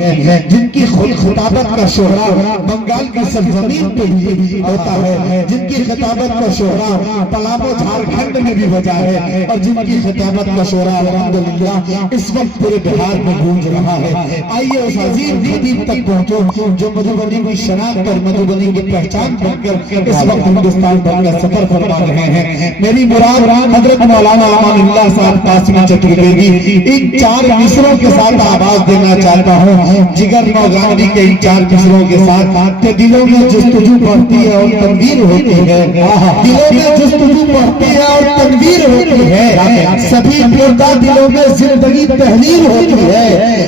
जिनकी खिताबत का शोहरा बंगाल की सरजमीन पे भी होता है, जिनकी खिताबत का शोहरा पलामू झारखंड में भी बजा है, और जिनकी खिताबत का शोहरा अल्हम्दुलिल्लाह इस वक्त पूरे बिहार में गूंज रहा है। आइए उस अजीम खतीब तक पहुंचो जो मधुबनी की शनाख्त और मधुबनी की पहचान बनकर इस वक्त हिंदुस्तान भर का सफर फरमा रहे हैं। मेरी मुराद हजरत मौलाना अमानुल्लाह साहब कासिमी चतुर्वेदी इन 4 मिसरों के साथ आवाज देना चाहता हूँ। जिगर नौगानी के इन 4 मिसरों के साथ के दिलों में जुस्तजू बढ़ती है और तनवीर होती है, दिलों में जुस्तजू बढ़ती है और तनवीर होती है, सभी मुर्दा दिलों में जिंदगी तहरीर होती है,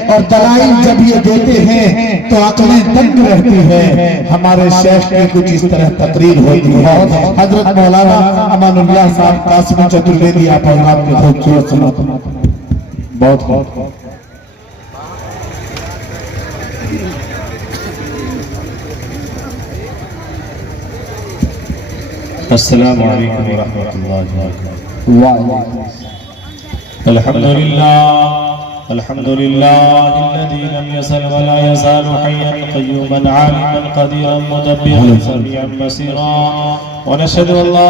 और दलाइल जब ये देते हैं तो अक्लें तंग रहती है। हमारे शेख की कुछ इस तरह तकरीर होती है। हजरत मौलाना अमानुल्लाह साहब कासिमी चतुर्वेदी आप के खूबसूरत सुना बहुत बहुत अस्सलामु अलैकुम व रहमतुल्लाहि व बरकातुहू। अल्हम्दुलिल्लाह अल्लज़ी लम यज़ल व ला यज़ालु हय्यन क़य्यूमन आलिमन क़दीरन मुदब्बिरन समीअन बसीरा व नशहदु अल्ला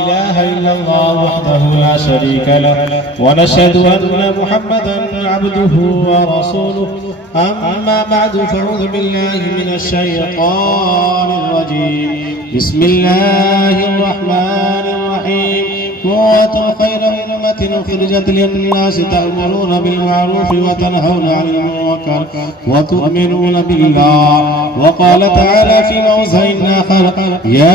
इलाहा इल्लल्लाह वहदहु ला शरीका लहु व नशहदु अन्ना मुहम्मदन अब्दुहु व रसूलुहु। अम्मा बअदु फ़अऊज़ु बिल्लाहि मिनश शैतानिर रजीम। बिस्मिल्लाहिर रहमानिर रहीम। कुंतुम खैरा उम्मतिन उखरिजत लिन्नास तअमुरूना बिल मारूफ व तनहौना अनिल मुनकर व तु'मिनूना बिल्लाह। व क़ाल तआला फी मौज़िइन आख़र या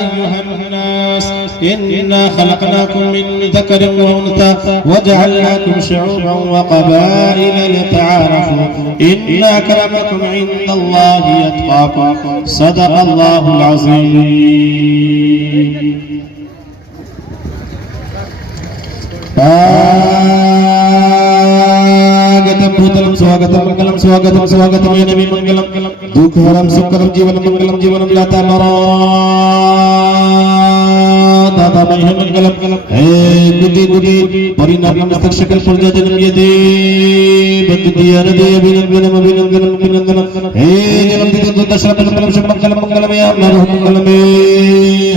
अय्युहन नास इन्ना खलक़नाकुम मिन ज़करिन व उन्सा व जअलनाकुम शुऊबन व क़बाइला लितआरफ़ू इन्ना अक्रमकुम इन्दल्लाहि अत्क़ाकुम। सदक़ल्लाहुल अज़ीम। भूतलम स्वागतम मंगलम स्वागतम स्वागतम ये नबी मंगलम दुःखहरम सुखकरम जीवनम मंगलम जीवनम दाता दाता मह्य मंगलम हे गुदी गुदी परिणाम मस्तकशकल पुर्जा जन्म ये दे बंदिया नदी अभिनंदनम अभिनंदनम अभिनंदनम हे जन्म दिगंत दशरथ मंगलम शुभ मंगलम मंगलम या नमः मंगलम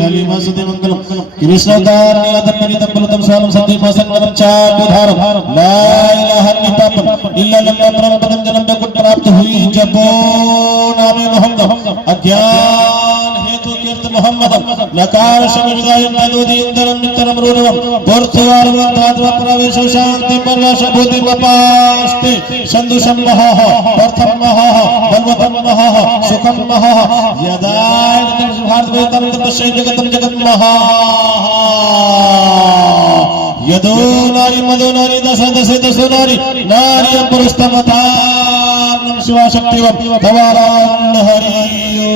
हलिमा सदे मंगलम कृष्णदार नीलाधर परितम बलतम स्वालम सत्य फासंगरम चाटुधार ला इलाहा इल्लल्लाह इल्ला लल्लाह परम जन्म में कुछ प्राप्त हुई जब नामे मोहम्मद अज्ञान हेतु कीर्त मोहम्मद नकार शमिदाय नदोदी इंदरम नितरम रोनवम वर्तवारम तात्व प्रवेश शांति परश बुद्धि वपास्ते संदुषम महा प्रथम महा बलवतम महा सुखम महा यदाय सुभात वेतम तपस्या जगतम जगत महा यदो नारी मदो नारी दश दशे दशो नारी नारी पुरुषतमतान्नम शिवा शक्तिवम भवाराम हरियो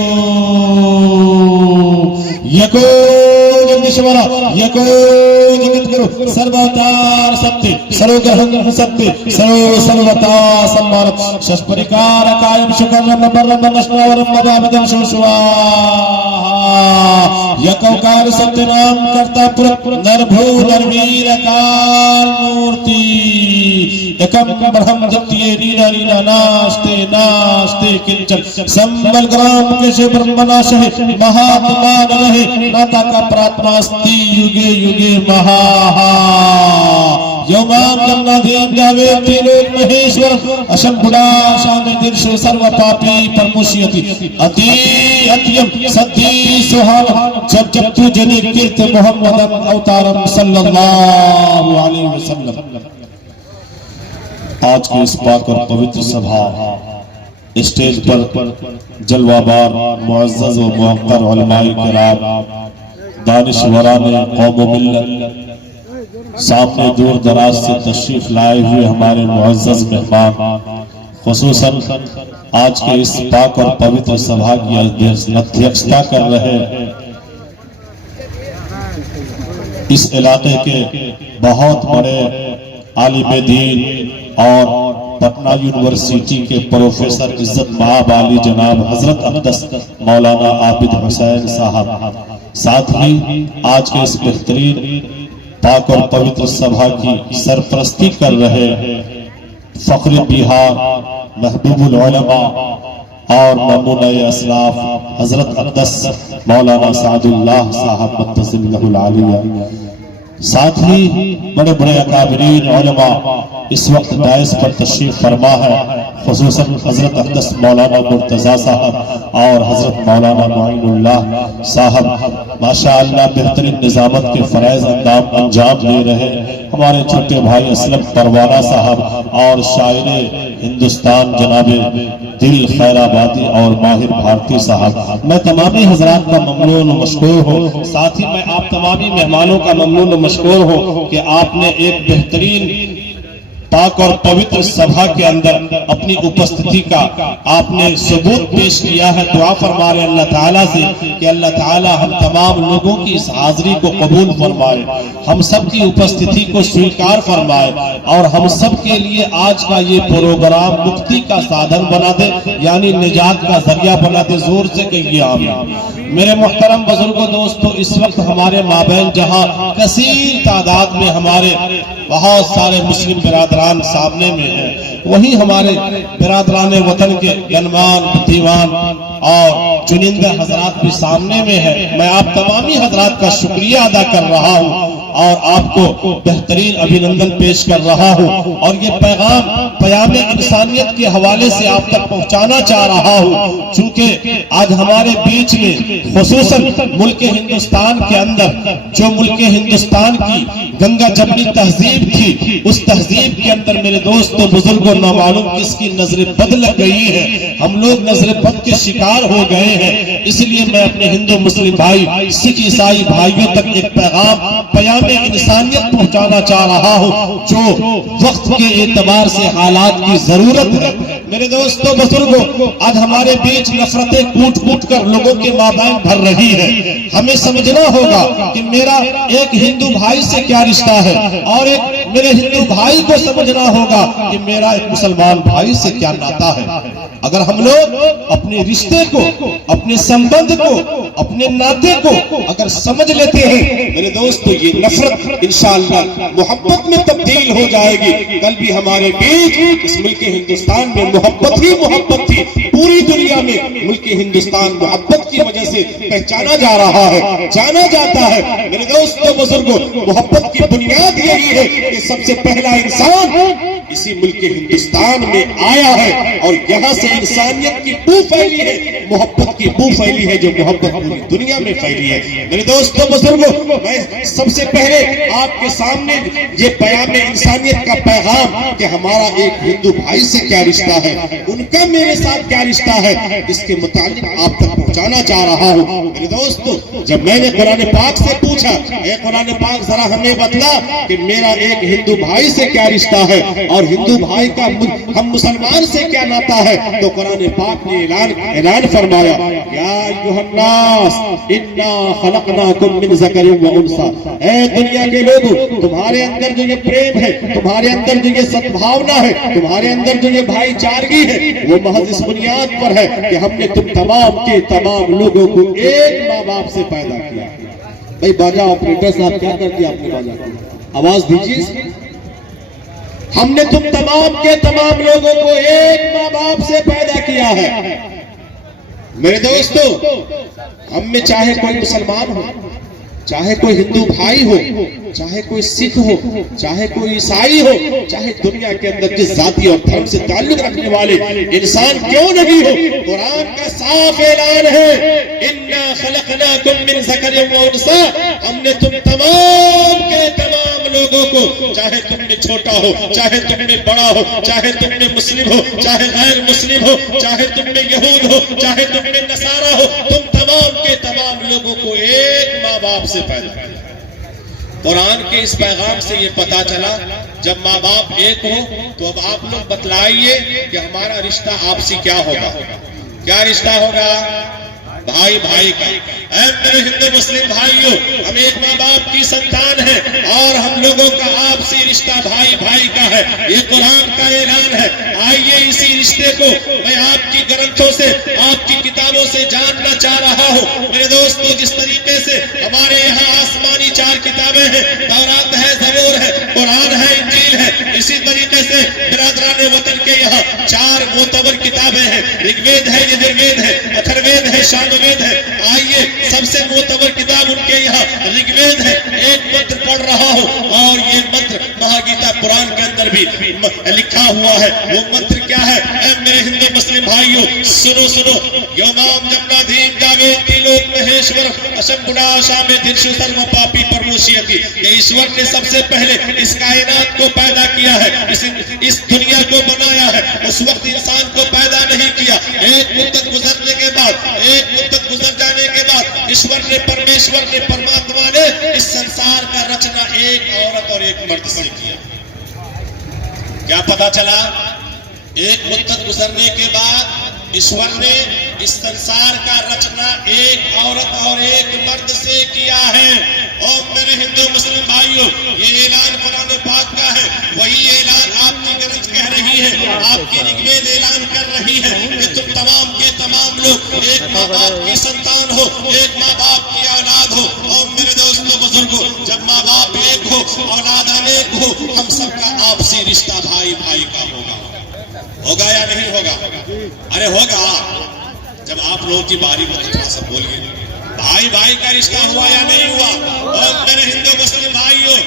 यको जगदीश्वरा यको जगद्गुरु सर्वतार सत्य सर्वग्रहण सत्य सर्वता सम्मान शस्परिकार कायम शुक्रम परम नश्वरम मदामदन शुश्वा यकोकार सत्य नाम करता पुर नरभू नरवीर काल मूर्ति एकम ब्रह्म जत्ये रीना रीना नास्ते नास्ते किंचन संबल ग्राम के से ब्रह्मनाश है महात्मा रहे नाता का प्रात्मास्ति युगे युगे महा योमाम जन्नाधीन जावे त्रिलोक महेश्वर अशंभुड़ा शान दिर्श सर्व पापी परमुष्यति अति अत्यम सद्दी सुहान जब जब तू जने कीर्त मोहम्मद अवतारम सल्लल्लाहु अलैहि वसल्लम। आज की इस पाक और पवित्र सभा स्टेज पर जलवाबार मुअज़्ज़ज़ व मुअक्कर उलमाए किराम दानिशवराने कौम व मिल्लत सामने दूर दराज से तशरीफ लाए हुए हमारे मुअज़्ज़ज़ मेहमान खुसूसन आज के इस पाक और पवित्र सभा की अध्यक्षता कर रहे इस इलाके के बहुत बड़े आलिम दीन और पटना यूनिवर्सिटी के प्रोफेसर इज्जत महाब आली जनाब हजरत अक़दस मौलाना आबिद हुसैन साहब, साथ ही आज के इस बेहतरीन पाक और पवित्र सभा की सरपरस्ती कर रहे फ़ख्र बिहार, महबूबुल उलमा और नमूना असलाफ हजरत अक़दस मौलाना सादुल्लाह साहब मुत्तसिल आलिया, साथ ही बड़े बड़े अकाबरीन उलमा इस वक्त दाइस पर तशरीफ फरमा है, खुसूसन हजरत अक़दस मौलाना मुर्तज़ा साहब और हजरत मौलाना मुइनुल्लाह साहब माशाअल्लाह बेहतरीन निज़ामत के फ़रज़ अंजाम दे रहे। हमारे छोटे भाई असलम परवाना साहब और शायर हिंदुस्तान जनाबे दिल खैराबादी और माहिर भारती साहब, मैं तमामी हजरात का ममनून मशकूर हूँ। साथ ही मैं आप तमामी मेहमानों का ममनून मशकूर हूँ कि आपने एक बेहतरीन पाक और पवित्र सभा के अंदर अपनी उपस्थिति का आपने सबूत पेश किया है। दुआ फरमा रहे अल्लाह ताला से कि अल्लाह ताला हम तमाम लोगों की इस हाजिरी को कबूल फरमाए, हम सब की उपस्थिति को स्वीकार फरमाए और हम सब के लिए आज का ये प्रोग्राम मुक्ति का साधन बना दे, यानी निजात का जरिया बना दे। जोर से कहिए आमीन। मेरे मुहतरम बुजुर्गों, दोस्तों, इस वक्त हमारे माबैन जहां कसीर तादाद में हमारे बहुत सारे मुस्लिम बिरादरान सामने में हैं, वही हमारे बिरादरान वतन के गणमान, बुद्धिमान और चुनिंदा हजरात भी सामने में है। मैं आप तमामी हजरात का शुक्रिया अदा कर रहा हूँ और आपको बेहतरीन अभिनंदन पेश कर रहा हूँ और ये पैगाम पयामे इंसानियत के हवाले से आप तक पहुँचाना चाह रहा हूँ। चूंकि आज हमारे बीच में खुसूसन मुल्क हिंदुस्तान के अंदर जो मुल्क हिंदुस्तान की गंगा जमनी तहजीब थी, उस तहजीब के अंदर मेरे दोस्तों बुजुर्गों ना मालूम किसकी नजर बद लग गई है। हम लोग नजर बद के शिकार हो गए हैं। इसलिए मैं अपने हिंदू मुस्लिम भाई, सिख ईसाई भाइयों तक एक पैगाम पयामे इंसानियत पहुंचाना चाह रहा हूं जो वक्त के एतबार से हालात की जरूरत है। मेरे दोस्तों बुजुर्गों, आज हमारे बीच नफरतें कूट कूट कर लोगों के माबैन भर रही है। हमें समझना होगा कि मेरा एक हिंदू भाई से क्या रिश्ता है और एक मेरे हिंदू भाई को समझना होगा कि मेरा एक मुसलमान भाई से क्या नाता है। अगर हम लोग अपने रिश्ते को, अपने संबंध को, अपने नाते को अगर समझ लेते हैं मेरे दोस्तों, ये नफरत इंशाअल्लाह मोहब्बत में तब्दील हो जाएगी। कल भी हमारे बीच इस मुल्क हिंदुस्तान में मोहब्बत ही मोहब्बत थी। पूरी दुनिया में मुल्क हिंदुस्तान मोहब्बत की वजह से पहचाना जा रहा है, जाना जाता है। मेरे दोस्तों बुजुर्गों, मोहब्बत की बुनियाद यही है कि सबसे पहला इंसान इसी मुल्क हिंदुस्तान में आया है और यहाँ से इंसानियत की बू फैली है, मोहब्बत की बू फैली है, जो मोहब्बत पूरी दुनिया में फैली है। मेरे दोस्तों बुजुर्गों, मैं सबसे पहले आपके सामने ये बयान इंसानियत का पैगाम कि हमारा एक हिंदू भाई से क्या रिश्ता है, उनका मेरे साथ क्या रिश्ता है, इसके मुतालिक आप तक पहुंचाना चाह रहा हूँ। मेरे दोस्तों, जब मैंने कुरान पाक से पूछा, कुरान पाक जरा हमें बतला कि मेरा एक हिंदू भाई से क्या रिश्ता है और हिंदू भाई का हम मुसलमान से क्या नाता है, तो कुरान पाक ने ऐलान फरमाया, या अय्युहन्नास इन्ना खलकनाकुम मिन ज़करिन व उन्सा। ऐ दुनिया के लोगों, तुम्हारे अंदर जो ये प्रेम है, तुम्हारे अंदर जो ये सद्भावना है, तुम्हारे अंदर जो ये भाईचारगी है, वो महज इस बुनियाद पर है कि हमने तुम तमाम के तमाम लोगों को एक माँ बाप से पैदा किया। भाई बाजा ऑपरेटर साहब, क्या कर दिया आपने? बाजा आवाज दीजिए। हमने तुम तमाम के तमाम लोगों को एक माँ बाप से पैदा किया है। मेरे दोस्तों, हम में चाहे कोई मुसलमान हो, चाहे कोई हिंदू भाई हो, चाहे कोई सिख हो, चाहे कोई ईसाई हो, चाहे दुनिया के अंदर जिस जाति और धर्म से ताल्लुक रखने वाले इंसान क्यों नहीं हो, कुरान का साफ ऐलान है, इन्ना खलकनाकुम मिन ज़करिन व उन्सा। हमने तुम तमाम के तमाम लोगों को, चाहे तुम में छोटा हो, चाहे तुम में बड़ा हो, चाहे तुम में मुस्लिम हो, चाहे गैर मुस्लिम हो, चाहे तुम में यहूद हो, चाहे तुम में नसारा हो, तुम तमाम के तमाम लोगों को एक माँ बाप से पैदा किया। कुरान के इस पैगाम से ये पता चला, जब माँ बाप एक हो तो अब आप लोग बतलाइए कि हमारा रिश्ता आपसी क्या होगा? क्या रिश्ता होगा? भाई भाई का। मेरे हिंदू मुस्लिम भाइयों, हम एक माँ बाप की संतान है और हम लोगों का आपसी रिश्ता भाई भाई का है। ये कुरान का ऐलान है। आइए इसी रिश्ते को मैं आपकी ग्रंथों से, आपकी किताबों से जानना चाह रहा हूँ। मेरे दोस्तों, जिस तरीके से हमारे यहाँ आसमानी 4 किताबें हैं, तौरात है, ज़बूर है, कुरान है, इंजील है, इसी तरीके से बिरादरान 4 मोतबर किताबें हैं, ऋग्वेद है, यजुर्वेद है, अथर्ववेद है, सामवेद है। आइए सबसे मोतबर किताब उनके यहाँ ऋग्वेद है। एक मंत्र पढ़ रहा हूँ और ये मंत्र महागीता पुराण के अंदर भी लिखा हुआ है। वो मंत्र क्या है? मेरे हिंदू मुस्लिम भाइयों सुनो सुनो। योमाम जमनाधीन जावेति लोक महेश्वर असम गुणाशा में दिर्शु सर्व पापी परमोशियति। ये ईश्वर ने सबसे पहले इस कायनात को पैदा किया है, इस दुनिया को बनाया है। उस वक्त इंसान को पैदा नहीं किया। एक मुद्दत गुजरने के बाद, एक मुद्दत गुजर जाने के बाद ईश्वर ने, परमेश्वर ने, परमात्मा ने इस संसार का रचना एक औरत और एक मर्द से किया। क्या पता चला? एक मुद्दत गुजरने के बाद ईश्वर ने इस संसार का रचना एक औरत और एक मर्द से किया है। और मेरे हिंदू मुस्लिम भाइयों, ये ऐलान कुरान पाक का है। वही ऐलान आपकी ग्रंथ कह रही है, आपकी ऋग्वेद ऐलान कर रही है कि तुम तमाम के तमाम लोग एक माँ बाप की संतान हो, एक माँ बाप की औलाद हो। और मेरे दोस्तों बुजुर्गों, जब माँ बाप एक हो, औलाद अनेक हो, हम सबका आपसी रिश्ता भाई भाई का होगा या नहीं होगा? अरे होगा। जब आप लोगों की बारी में थोड़ा सा बोलिए, भाई भाई का रिश्ता हुआ या नहीं हुआ? और मेरे हिंदू मुस्लिम भाइयों,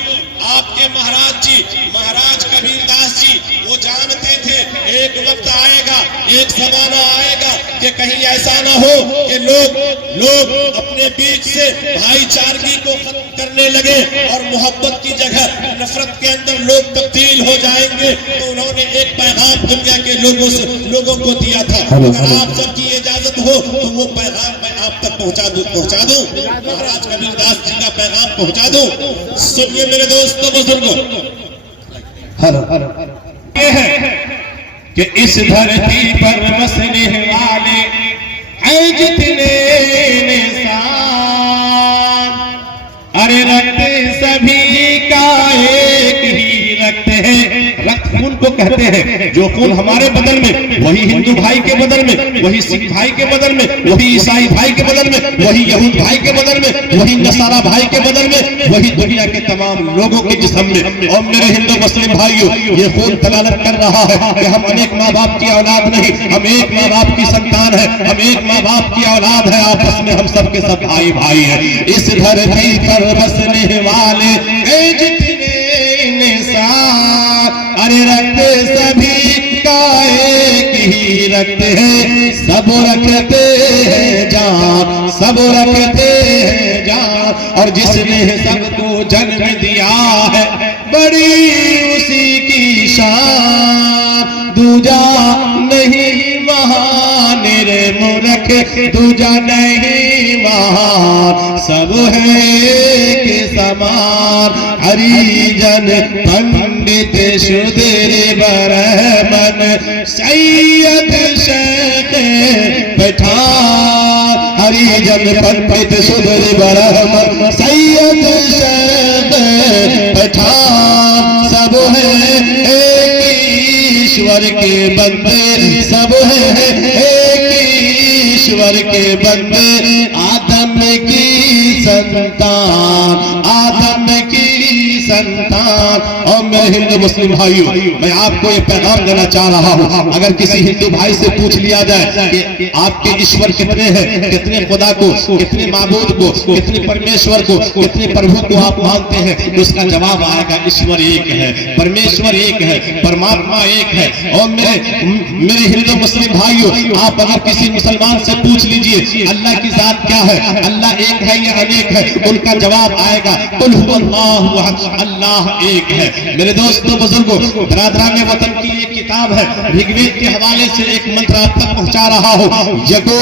आपके महाराज जी, महाराज कबीरदास जी, वो जानते थे एक वक्त आएगा, एक जमाना आएगा कि कहीं ऐसा ना हो कि लोग अपने बीच से भाईचारगी को खत्म करने लगे और मोहब्बत की जगह नफरत के अंदर लोग तब्दील हो जाएंगे। तो उन्होंने एक पैगाम दुनिया के लोगों को दिया था। अगर आप सबकी इजाजत हो तो वो पैगाम मैं आप तक पहुंचा दूं। महाराज कबीरदास जी का पैगाम पहुंचा दूं। सुनिए मेरे दोस्तों बुजुर्गों, ये है कि इस धरती पर बसने वाले हैं जितने इंसान, अरे रक्त सभी का एक ही रक्त है। रक्त खून को कहते हैं। जो खून हमारे बदन में, वही हिंदू भाई के बदन में, वही सिख भाई के बदन में, वही ईसाई भाई के बदन में, वही यहूद भाई के बदन में, वही नसारा भाई के बदन में, वही दुनिया के तमाम लोगों के जिस्म में। और मेरे हिंदू मुस्लिम भाइयों, ये खून दलालत कर रहा है कि हम अनेक माँ बाप की औलाद नहीं, हम एक माँ बाप की संतान है, हम एक माँ बाप की औलाद है। आपस में हम सब के सब भाई भाई है। इस धरती पर बसने वाले जितने इंसान, अरे रक्त सभी का एक ही रक्त है। सब रखते हैं जान, सब रखते हैं जान। और जिसने सबको जन्म दिया है, बड़ी उसी की शान। दूजा नहीं महान रे मूर्ख, दूजा नहीं महान, सब है एक समान। हरिजन पंडित शूद्र ब्राह्मण सैयद शेख पठान। हरिजन पंडित शूद्र ब्राह्मण सैयद शेख पठान, सब है एक ईश्वर के बंदे, सब है एक ईश्वर के बंदे। आदम की संतान, आदम की संतान। और मेरे हिंदू मुस्लिम भाइयों, मैं आपको ये पैगाम देना चाह रहा हूँ। अगर किसी हिंदू भाई से पूछ लिया जाए कि आपके ईश्वर कितने हैं, कितने खुदा को, कितने माबूद को, कितने परमेश्वर को, कितने प्रभु को आप मानते हैं, तो उसका जवाब आएगा ईश्वर एक है, परमेश्वर एक है, परमात्मा एक है। और मेरे हिंदू मुस्लिम भाइयों, आप अगर किसी मुसलमान से पूछ लीजिए अल्लाह की जात क्या है, अल्लाह एक है या अनेक है, उनका जवाब आएगा कुल हुवल्लाहु अहद, अल्लाह एक है। मेरे दोस्तों बुजुर्गों, बरादरान वतन की एक किताब है, ऋग्वेद के हवाले से एक मंत्र आप तक पहुंचा रहा हूं। यको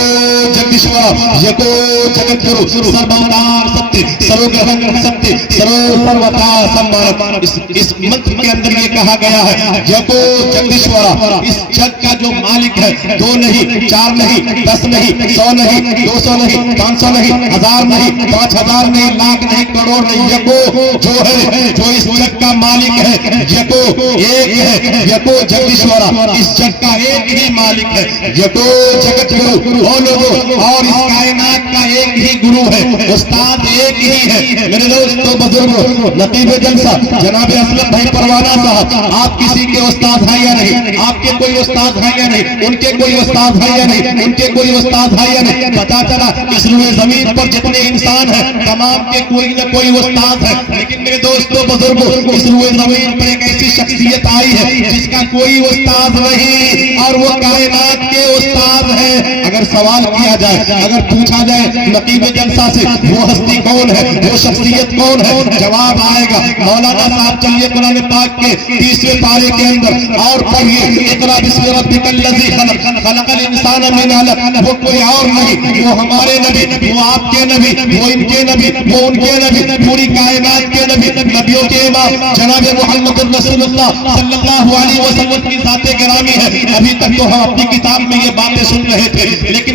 जगदीश्वर, यको जगतगुरु, सर्वअवतार सत्य, सर्वग्रहण सत्य, सर्वता सम्मान। इस मंत्र के अंदर ये कहा गया है यको जगदीश्वर, इस जग का जो मालिक है, 2 नहीं, 4 नहीं, 10 नहीं, 100 नहीं, 200 नहीं, 500 नहीं, 1000 नहीं, 5000 नहीं, लाख नहीं, करोड़ नहीं, यको जो है, जो इस जग का मालिक है, है, यको एक है, यको जगदीश्वरा, इस जग का एक ही मालिक है, यको जगत गुरु ओ लोगों, और इस कायनात का एक ही गुरु है, उस्ताद एक ही है। मेरे दोस्तों बुजुर्गों, नकीब जलसा जनाब असलम भाई परवाना साहब, आप किसी के उस्ताद हैं या नहीं? आपके कोई उस्ताद हैं या नहीं? उनके कोई उस्ताद हैं या नहीं? उनके कोई उस्ताद हैं या नहीं? पता चला इस रुए जमीन पर जितने इंसान हैं तमाम के कोई न कोई उस्ताद है, लेकिन मेरे दोस्तों बुजुर्गों, इस रुए जमीन पर एक ऐसी शख्सियत आई है जिसका कोई उस्ताद नहीं और वो कायनात के उस्ताद है। अगर सवाल किया जाए, अगर पूछा जाए नकीब जलसा से वो हस्ती कौन है, वो शख्सियत कौन है, जवाब आएगा मौलाना साहब। चलिए कुरान पाक के 30वें पारे के अंदर और पढ़िए, इक़रा बिस्मि रब्बिकल लज़ी खलक़, खलक़ल इंसान मिन अलक़। वो कोई और नहीं, वो हमारे नबी, वो आपके नबी, वो इनके नबी, वो उनके नबी, पूरी कायनात के नबी, नबियों के इमाम जनाब मुहम्मद रसूलुल्लाह सल्लल्लाहु अलैहि वसल्लम की ज़ात गिरामी है। अभी तक तो हम अपनी किताब में ये बातें सुन रहे थे, लेकिन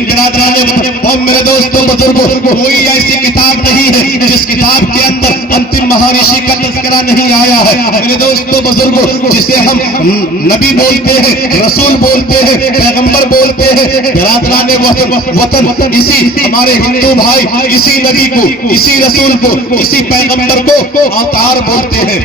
और मेरे दोस्तों बुजुर्गों, कोई ऐसी किताब नहीं है जिस किताब के अंदर अंतिम महर्षि का तज़किरा नहीं आया है। मेरे दोस्तों बुजुर्गों, जिसे हम नबी बोलते हैं, रसूल बोलते हैं, पैगंबर बोलते हैं, बिरादराने वतन, इसी हमारे हिंदू भाई इसी नबी को, इसी रसूल को, इसी पैगंबर को अवतार बोलते हैं,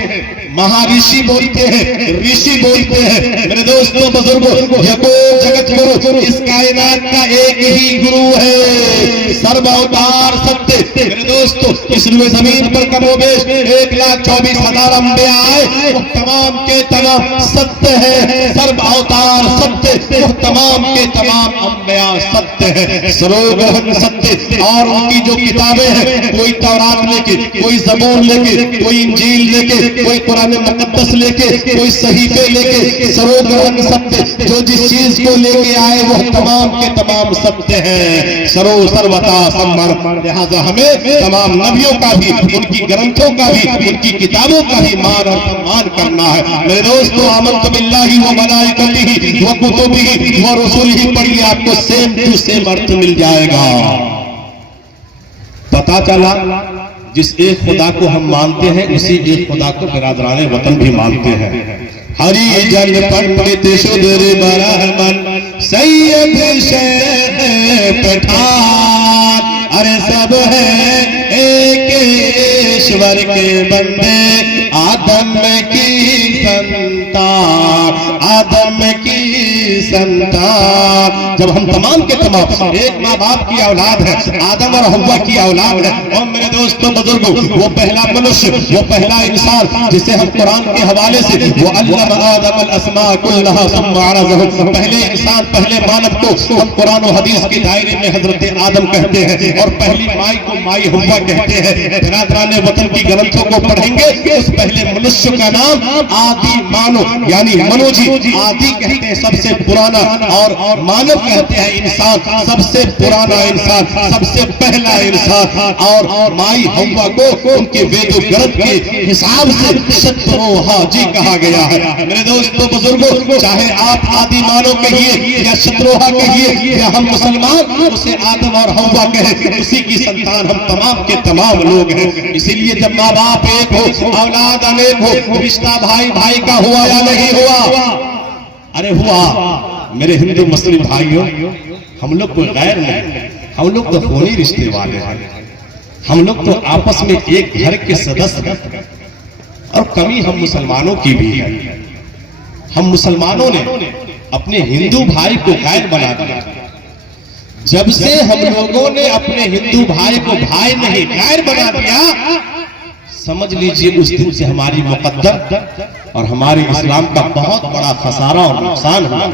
महर्षि बोलते हैं, ऋषि बोलते हैं। मेरे दोस्तों बुजुर्गों, यको जगत गुरु, इस कायनात का एक ही गुरु है, सर्व अवतार सत्य। मेरे दोस्तों, इस रुए जमीन पर कमोबेश 1,24,000 अंबिया आए, वो तमाम के तमाम सत्य है, सर्व अवतार सत्य, वो तमाम के तमाम अंबिया सत्य है, सरोग्रहण सत्य। और उनकी जो किताबें हैं, कोई तौरात लेके, कोई ज़बूर लेके, कोई इंजील लेके, कोई कुरान मुक़द्दस लेके, कोई सहीफे लेके, सरोग्रहण सत्य। जो जिस चीज को लेके आए वो तमाम के तमाम सत्य हैं, सरो सर्वथा सम्मान। लिहाजा हमें तमाम नबियों का भी, उनकी ग्रंथों का भी, उनकी किताबों का भी मान और सम्मान करना है। मेरे दोस्तों, आमन्तु बिल्लाहि व मलाइकतिही व कुतुबिही व रुसुलिही पढ़िए, आपको सेम टू सेम अर्थ मिल जाएगा। पता चला जिस एक खुदा को हम मानते हैं उसी एक खुदा को बिरादराने वतन भी मानते हैं। हरि जन पंडित शुद्र ब्राह्मण सैयद शेख पठान, अरे सब है एक ईश्वर के बंदे, आदम की संतान, आदम की संतान। जब हम तमाम के तमाम एक माँ बाप की औलाद है, आदम और हव्वा की औलाद है। और मेरे दोस्तों बुजुर्गों, वो पहला मनुष्य, वो पहला इंसान जिसे हम कुरान के हवाले से वो अल्लम आदम अल अस्मा कुल्लहा सुम्मा अरज़हु, पहले इंसान, पहले मानव को हम कुरान और हदीस के दायरे में हजरत आदम कहते हैं, और पहली माई को माई हव्वा कहते हैं। बिरादराने वतन की ग्रंथों को पढ़ेंगे, उस पहले मनुष्य का नाम आदि मानो, यानी मनो जी, आदि कहते हैं सबसे पुराना, और मानव कहते हैं इंसान, सबसे पुराना इंसान, सबसे पहला इंसान। और माई हव्वा को उनके वेदो ग्रंथ के हिसाब से शत्रुहा जी कहा गया है। मेरे दोस्तों बुजुर्गों, चाहे आप आदि मानो कहिए या शत्रुहा कहिए या हम मुसलमान उसे आदम और हव्वा कहें, उसी की संतान हम तमाम के तमाम लोग हैं। इसीलिए जब माँ बाप एक हो, औलाद अनेक हो, रिश्ता भाई भाई का हुआ या नहीं हुआ? अरे हुआ। मेरे हिंदू मुस्लिम भाइयों, हम लोग कोई गैर नहीं, हम लोग तो होनी रिश्ते वाले हैं, हम लोग तो आपस में एक घर के सदस्य हैं। और कमी हम मुसलमानों की भी है। हम मुसलमानों ने अपने हिंदू भाई को गैर बना दिया। जब से हम लोगों ने अपने हिंदू भाई को भाई नहीं गैर बना दिया, समझ लीजिए उस दिन से हमारी मुकद्दर और हमारे इस्लाम का बहुत बड़ा खसारा और नुकसान हुआ।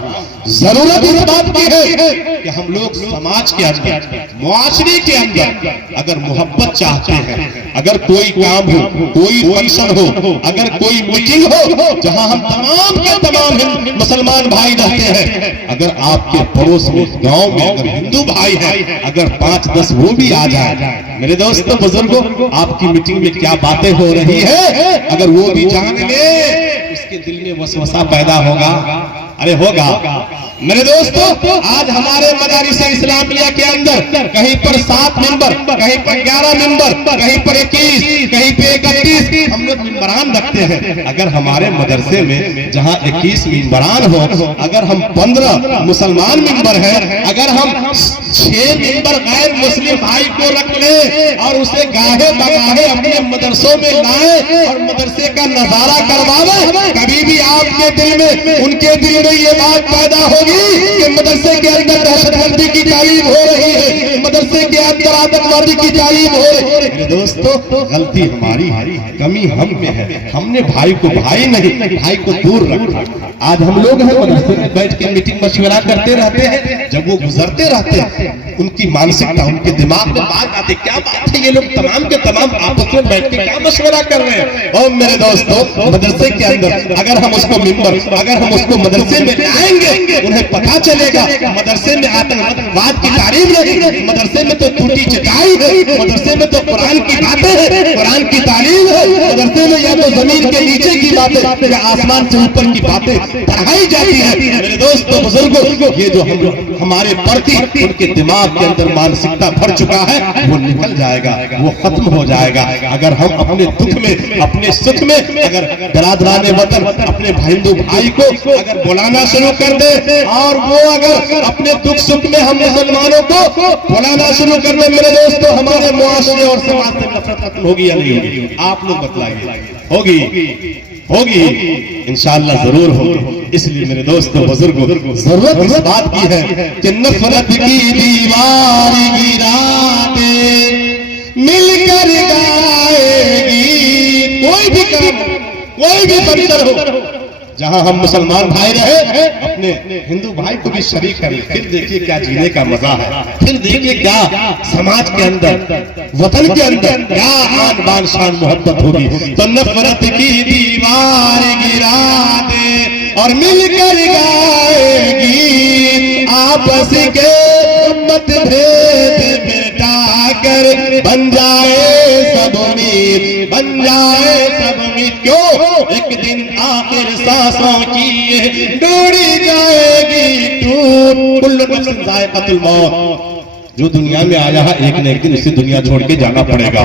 जरूरत इस बात की है कि हम लोग समाज के अंदर, मुआशरे के अंदर अगर मोहब्बत चाहते हैं, अगर कोई काम हो, कोई फंक्शन हो, अगर कोई मीटिंग हो जहां हम तमाम के तमाम मुसलमान भाई रहते हैं, अगर आपके पड़ोस में, गांव में अगर हिंदू भाई है, अगर 5-10 वो भी आ जाए, मेरे दोस्तों बुजुर्गों, आपकी मीटिंग में क्या बातें हो रही है, अगर वो भी जान ले, उसके दिल में वसवसा पैदा होगा अरे होगा मेरे दोस्तों। आज हमारे मदारिस इस्लामिया के अंदर कहीं पर 7 मेंबर, कहीं पर 11 मेंबर, कहीं पर 21, कहीं पे 31 हम लोग मेंबरान रखते हैं। अगर हमारे मदरसे में जहां 21 मेंबरान हो, अगर हम 15 मुसलमान मेंबर हैं, अगर हम 6 मेंबर गैर मुस्लिम भाई को रख ले और उसे गाहे बगाहे अपने मदरसों में लाए और मदरसे का नजारा करवावे, कभी भी आपके दिल में, उनके दिल में ये बात पैदा होगी कि मदरसे के अंदर दहशतगर्दी की तालीम हो रही है, मदरसे के अंदर आतंकवादी की तालीम हो रही है। मेरे दोस्तों, गलती हमारी है, कमी हम में है। हमने भाई को भाई नहीं, भाई को दूर रखा। आज हम लोग हैं मदरसे में बैठ के मीटिंग मशवरा करते रहते हैं। जब वो गुजरते रहते हैं, उनकी मानसिकता, उनके दिमाग में बात आती, क्या बात है, ये लोग तमाम के तमाम आपस में बैठ के क्या मशवरा कर रहे हैं। और मेरे दोस्तों, मदरसे के अंदर अगर हम उसको मेंबर, अगर हम उसको मदरसे में लाएंगे, उन्हें पता चलेगा मदरसे में आतंकवाद की तारीफ नहीं, मदरसे में तो टूटी चटाई है, मदरसे में तो कुरान की बातें हैं, कुरान की तालीम है, मदरसे में या तो जमीन के नीचे की बातें या आसमान से ऊपर की बातें पढ़ाई जाती है। मेरे दोस्तों बुजुर्गों, ये जो हम हमारे प्रति उनके दिमाग के अंदर मानसिकता भर चुका है, वो निकल जाएगा, वो खत्म हो जाएगा। अगर हम अपने दुख में, अपने सुख में, अगर बिरादराने वतन अपने हिंदू भाई को अगर बुलाना शुरू कर दे और वो अगर अपने दुख सुख में हम मुसलमानों को बुलाना शुरू कर दे, मेरे दोस्तों, हमारे मुआशरे और समाज से नफरत खत्म होगी या नहीं होगी? आप लोग बतलाइए। होगी, होगी, इंशाअल्लाह जरूर होगी। इसलिए मेरे दोस्तों बुजुर्गों, जरूरत इस बात की है कि नफरत की दीवार गिरा दे, मिलकर गाएगी। कोई भी काम, कोई भी परिसर हो जहां हम मुसलमान भाई रहे, अपने हिंदू भाई को भी शरीक करें। फिर देखिए क्या जीने का मजा है, फिर देखिए क्या समाज के अंदर, वतन के अंदर क्या आन बान शान मोहब्बत होगी। तो नफरत की दीवार गिरा दे और मिलकर गाएगी, आपस के मतभेद मिटा कर बन जाए सब मीत, बन जाए सब मीत। क्यों? एक दिन आखिर सांसों की ये डोरी जाएगी टूट। कुल्लु नफ्सिन ज़ाइक़तुल मौत। जो दुनिया में आया है, एक न एक दिन उसे दुनिया छोड़ के जाना पड़ेगा।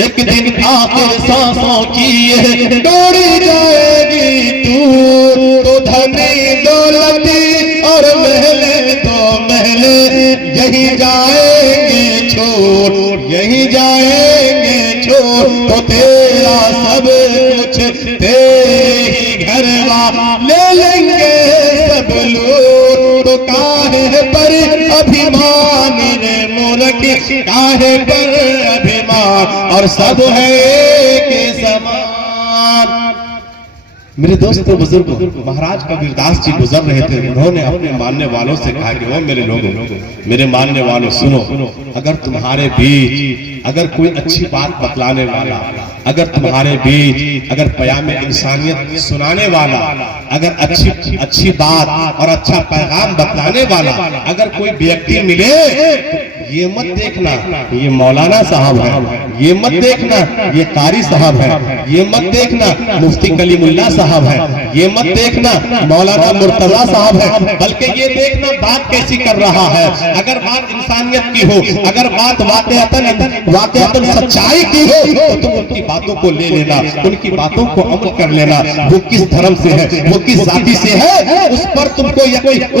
एक दिन आखिर सांसों की ये डोरी जाएगी टूट। तो धनी दौलती और महले तो महले यही जाएंगे छोड़, यही जाएंगे छोड़। तो तेरा सब कुछ तेरे ही घर ले लेंगे सब लोग। तो काहे पर अभिमान रे मूर्ख, काहे पर अभिमान, और सब है के समान। मेरे दोस्तों बुजुर्गों, महाराज कबीरदास जी गुजर रहे थे। उन्होंने अपने मानने वालों से कहा कि वो मेरे लोगों, मेरे मानने वालों सुनो, अगर तुम्हारे बीच अगर कोई अच्छी बात बतलाने वाला, अगर तुम्हारे बीच अगर पयाम इंसानियत सुनाने वाला, अगर अच्छी बात और अच्छा पैगाम बतलाने वाला अगर कोई व्यक्ति मिले, ये मत देखना ये मौलाना साहब है, ये मत देखना ये कारी साहब है, ये मत देखना मुफ्ती कलीमुल्लाह साहब है, ये मत देखना मौलाना मुर्तजा साहब है, बल्कि ये देखना बात कैसी कर रहा है। अगर बात इंसानियत की हो, अगर बात वाकयातन सच्चाई की हो, तो तुम उनकी बातों को ले लेना, उनकी बातों को अमल कर लेना। वो किस धर्म से है, वो किस जाति से है, उस पर तुमको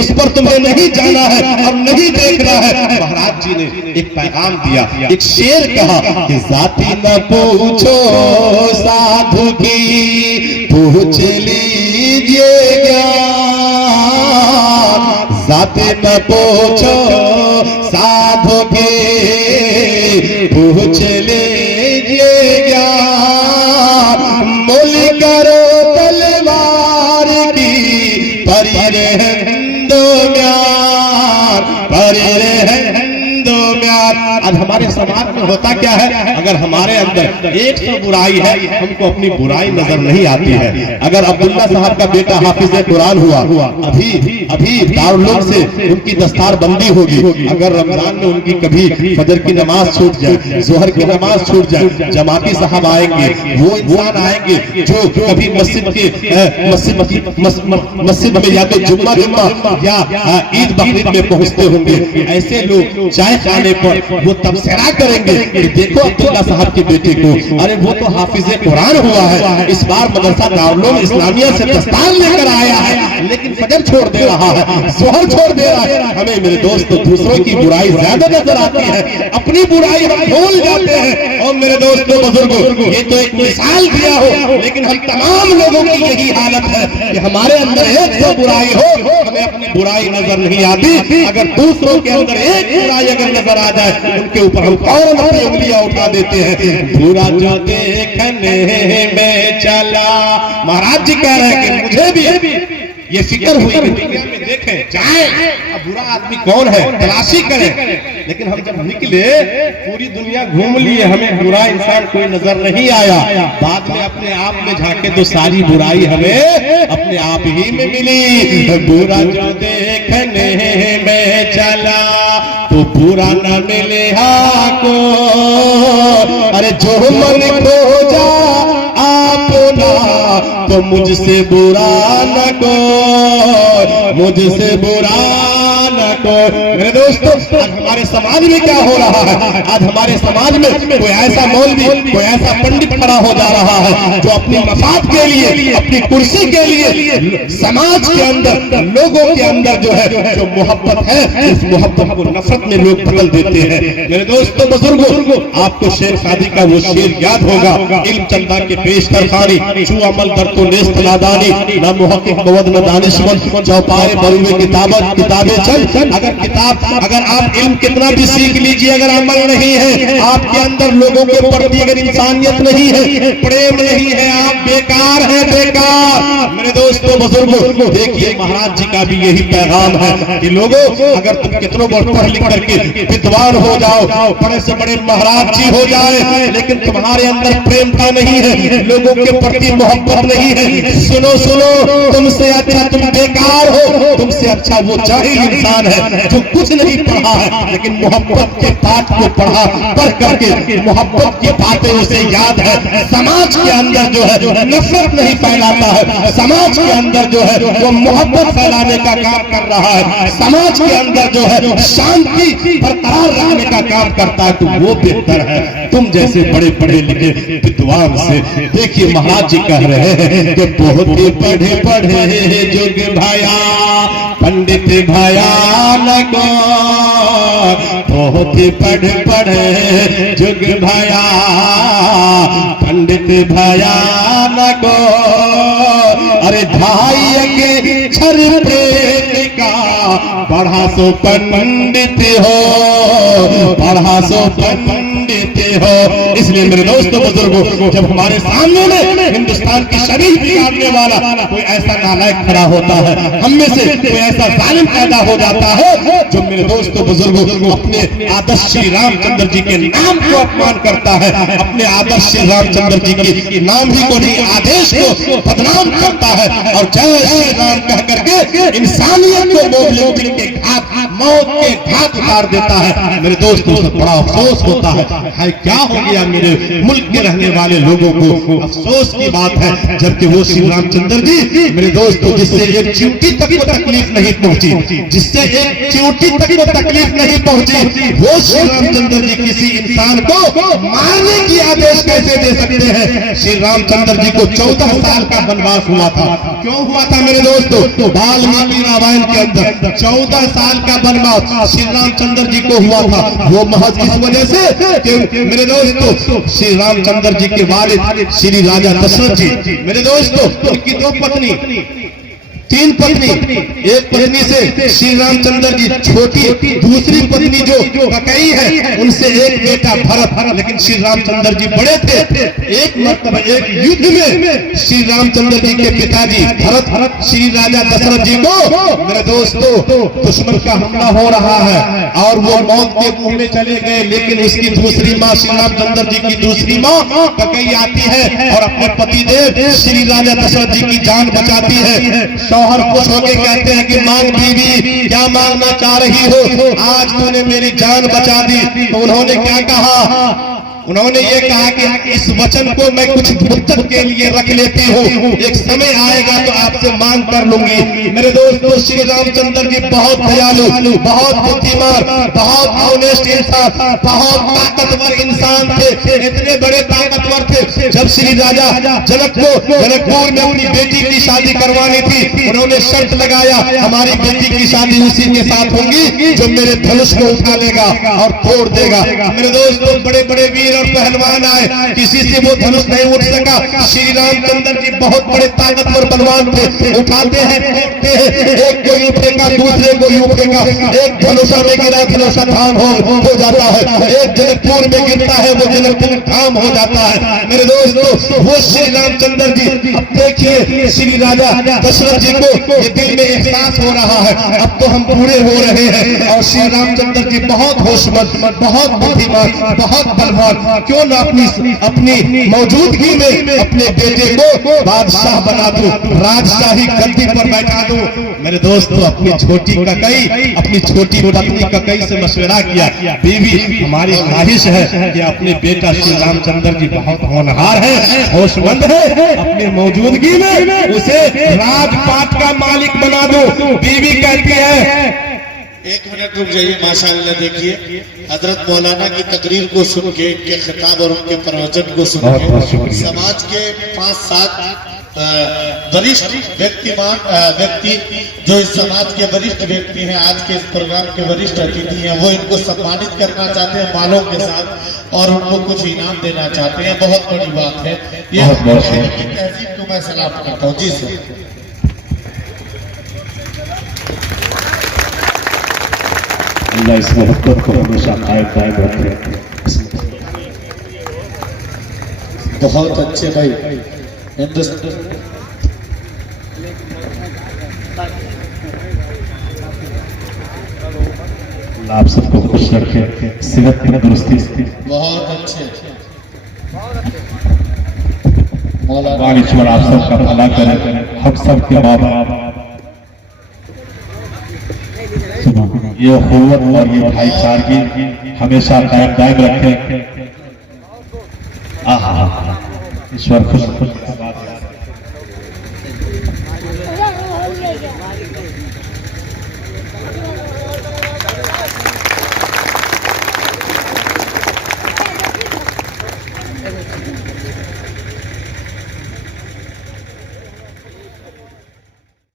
उस पर तुम्हें नहीं जाना है और नहीं देखना है। महाराज जी ने एक पैगाम दिया, एक शेर कहा कि जाति न पूछो साधु की, पूछ लीजिए ज्ञान। जाति न पूछो साधु की, पूछ लीजिए ज्ञान। मोल करो तलवार की, परी हिंदो म्यान, परी हिंदो आज हमारे समाज में होता क्या है, अगर हमारे अंदर 100 बुराई है, हमको अपनी बुराई नजर नहीं आती है। अगर अब्दुल्ला साहब का बेटा हाफिज कुरान हुआ, अभी दारुल से उनकी दस्तार बंदी होगी, अगर रमजान में उनकी कभी फजर की नमाज छूट जाए, जोहर की नमाज छूट जाए, जमाती साहब आएंगे, वो इंसान आएंगे जो कभी मस्जिद में या तो जुम्मा या ईद बकरीद में पहुंचते होंगे, ऐसे लोग चाय खाने पर वो तबसरा करेंगे कि देखो अब्दुल्ला साहब के बेटे को, अरे वो तो हाफिज कुरान हुआ है, इस बार मदरसा दारुल इस्लामिया से दस्तार लेकर आया है, लेकिन फजर छोड़ दे रहा है, जोहर छोड़ दे रहा है। हमें मेरे दोस्त दूसरों की बुराई ज्यादा नजर आती है, अपनी बुराई हम भूल जाते हैं। और मेरे दोस्तों बुजुर्गों, ये तो एक मिसाल दिया हो, लेकिन हम तमाम लोगों की यही हालत है कि हमारे अंदर 100 बुराई हो, हमें अपनी बुराई नजर नहीं आती। अगर दूसरों के अंदर एक बुराई अगर नजर आ जाए, उनके ऊपर हम फौरन अपनी उंगलियां उठा देते हैं। बुरा जो देखने में चला, महाराज जी कह रहे हैं कि मुझे भी ये फिक्र हुई कि दुनिया में देखें जाए, अब बुरा आदमी कौन है तलाशी करें, लेकिन हम जब निकले पूरी दुनिया घूम लिए, हमें बुरा इंसान कोई नजर नहीं आया। बाद में अपने आप में झांके तो सारी बुराई हमें अपने आप ही में मिली। बुरा जो देखने में चला तो बुरा न मिले को, अरे जो मन खो जा तो मुझसे बुरा न को, मुझसे बुरा न को। मेरे दोस्तों, आज हमारे समाज में क्या हो रहा है, आज हमारे समाज में कोई ऐसा मौलवी, कोई ऐसा पंडित खड़ा हो जा रहा है जो अपनी मफाद के लिए, अपनी कुर्सी के लिए समाज के अंदर, लोगों के अंदर जो है जो मोहब्बत है, उस मोहब्बत को नफरत में लोग बदल देते हैं। मेरे दोस्तों बुजुर्गों, आपको शेर शादी का वो शेर याद होगा, इल्म चंदा के पेश तरखानी, चू अमल दर तो नेस्त नादानी, ना मुहक्किक मवद न दानिशमंद, चौपाए बरुए किताबें चल। अगर आप इल्म कितना भी सीख लीजिए, अगर अमल नहीं है आपके अंदर, लोगों के प्रति अगर इंसानियत नहीं है, प्रेम नहीं है, आप बेकार हैं, बेकार। मेरे दोस्तों बुजुर्गों, देखिए महाराज जी का भी यही पैगाम है कि लोगों, अगर तुम कितनों पढ़ लिख करके विद्वान हो जाओ, बड़े से बड़े महाराज जी हो जाए, लेकिन तुम्हारे अंदर प्रेमता नहीं है, लोगों के प्रति मोहब्बत नहीं है, सुनो सुनो, तुमसे अच्छा तुम बेकार हो, तुमसे अच्छा वो जाहिल इंसान है जो कुछ नहीं पढ़ा है, लेकिन मोहब्बत के पाठ को पढ़ करके मोहब्बत की बातें उसे याद है। समाज के अंदर जो है नफरत नहीं फैलाता है, समाज के अंदर जो है वो मोहब्बत फैलाने का काम कर रहा है, समाज के अंदर जो है शांति बरकरार रखने का काम करता है, तो वो बेहतर है तुम जैसे बड़े पढ़े लिखे विद्वान से। देखिए महाराज जी कह रहे हैं कि बहुत ही पढ़े जुग भाया पंडित भया लगो, बहुत ही पढ़े जुग भया पंडित भया लगो। अरे भाई के छर प्रेम का पढ़ा सो पंडित हो, पढ़ा सो पंडित हो। इसलिए मेरे दोस्तों बुजुर्गों, जब हमारे सामने में हिंदुस्तान की शरीफ बिगाड़ने वाला कोई ऐसा नालायक खड़ा होता है, हम में से कोई ऐसा जालिम पैदा हो जाता है जो मेरे दोस्तों बुजुर्गों अपने आदर्श श्री रामचंद्र जी के नाम को अपमान करता है, अपने आदर्श श्री रामचंद्र जी के नाम ही को नहीं आदेश को बदनाम करता है, और जय श्री राम कह करके इंसानियत को मोहब्बत के घात, मौत के घात उतार देता है। मेरे दोस्तों से बड़ा अफसोस होता है क्या हो गया मेरे मुल्क में रहने वाले लोगों को, अफसोस की बात है, जबकि वो श्री रामचंद्र जी मेरे दोस्तों जिससे एक चींटी तक को तकलीफ नहीं पहुंची, जिससे एक चींटी तक को तकलीफ नहीं पहुंची, वो श्री रामचंद्र जी किसी इंसान को मारने की आदेश कैसे दे सकते हैं। श्री रामचंद्र जी को 14 साल का वनवास हुआ था। क्यों हुआ था मेरे दोस्तों? वाल्मीकि रामायण के अंदर 14 साल का वनवास श्री रामचंद्र जी को हुआ था। वो महज इस वजह से कि मेरे दोस्तों श्री रामचंद्र जी के वालिद श्री राजा दशरथ जी, मेरे दोस्तों उनकी दो पत्नी तीन पत्नी, एक पत्नी से श्री रामचंद्र जी छोटी, दूसरी पत्नी जो ककई है उनसे एक बेटा भरत। लेकिन श्री रामचंद्र जी बड़े थे। एक मरतबा एक युद्ध में श्री रामचंद्र जी के पिताजी भरत श्री राजा दशरथ जी को, मेरे दोस्तों, दुश्मन का हमला हो रहा है और वो मौत के मुंह में चले गए। लेकिन उसकी दूसरी माँ, श्री रामचंद्र जी की दूसरी माँ ककई आती है और अपने पति देव श्री राजा दशरथ जी की जान बचाती है। शौहर खुश होकर कहते हैं कि मांग बीवी, क्या मांगना चाह रही हो, आज तूने मेरी जान बचा दी। तो उन्होंने क्या कहा? उन्होंने ये कहा कि इस वचन को मैं कुछ मुद्दत के लिए रख लेती हूँ, एक समय आएगा तो आपसे मांग कर लूंगी। मेरे दोस्तों, श्री रामचंद्र जी बहुत दयालु, बहुत बुद्धिमान, बहुत ऑनेस्ट इंसान, बहुत ताकतवर इंसान थे। इतने बड़े ताकतवर थे, जब श्री राजा जनक को जनकपुर में अपनी बेटी की शादी करवानी थी, उन्होंने शर्त लगाया, हमारी बेटी की शादी उसी के साथ होगी जो मेरे धनुष को उठा लेगा और तोड़ देगा। मेरे दोस्तों, बड़े बड़े वीर और पहलवान आए, किसी से वो धनुष नहीं उठ सका। श्री रामचंद्र जी बहुत बड़े ताकतवर बलवान थे, उठाते हैं, एक को यूं फेंका, दूसरे को यूं फेंका, एक धनुषा में गिरा, धनुषा धाम हो जाता है, एक जनकपुर में गिरता है, वो जनकपुर धाम हो जाता है। मेरे दोस्तों, वो श्री रामचंद्र जी, अब देखिए श्री राजा दशरथ जी को ये दिल में एहसास हो रहा है, अब तो हम पूरे हो रहे हैं। और श्री रामचंद्र जी बहुत होशमंद, बहुत बुद्धिमान, बहुत बलवान, क्यों ना अपनी मौजूदगी में अपने बेटे को बादशाह बना दूं, राजशाही गद्दी पर बैठा दूं। मेरे दोस्तों, अपनी छोटी ककई, अपनी छोटी पत्नी ककई से मशवरा किया, बीवी हमारी ख्वाहिश है कि अपने बेटा श्री रामचंद्र जी बहुत होनहार है, होशमंद है, अपनी मौजूदगी में उसे राजपाट का मालिक बना दो। बीवी कहती है, एक मिनट रुक जाइए। माशाअल्लाह, देखिए हजरत मौलाना की तकरीर को सुन के, इनके खिताब और उनके प्रवचन को सुन के समाज के 5-7 वरिष्ठ व्यक्ति जो इस समाज के वरिष्ठ व्यक्ति हैं, आज के इस प्रोग्राम के वरिष्ठ अतिथि हैं, वो इनको सम्मानित करना चाहते हैं मालों के साथ और उनको कुछ इनाम देना चाहते हैं। बहुत बड़ी बात है ये। तहजीब को मैं सलाम करता हूँ। जी सर। अल्लाह इस मोहब्बत को हमेशा कायम रखे। बहुत अच्छे भाई, हिंदुस्तान आप सबको खुश रखे, सेहत तंदुरुस्ती। बहुत अच्छे। ईश्वर आप सबका भला करे, हम सब के माँ बाप ये अखुवत और ये भाईचारगी हमेशा कायम रखे। ईश्वर खुश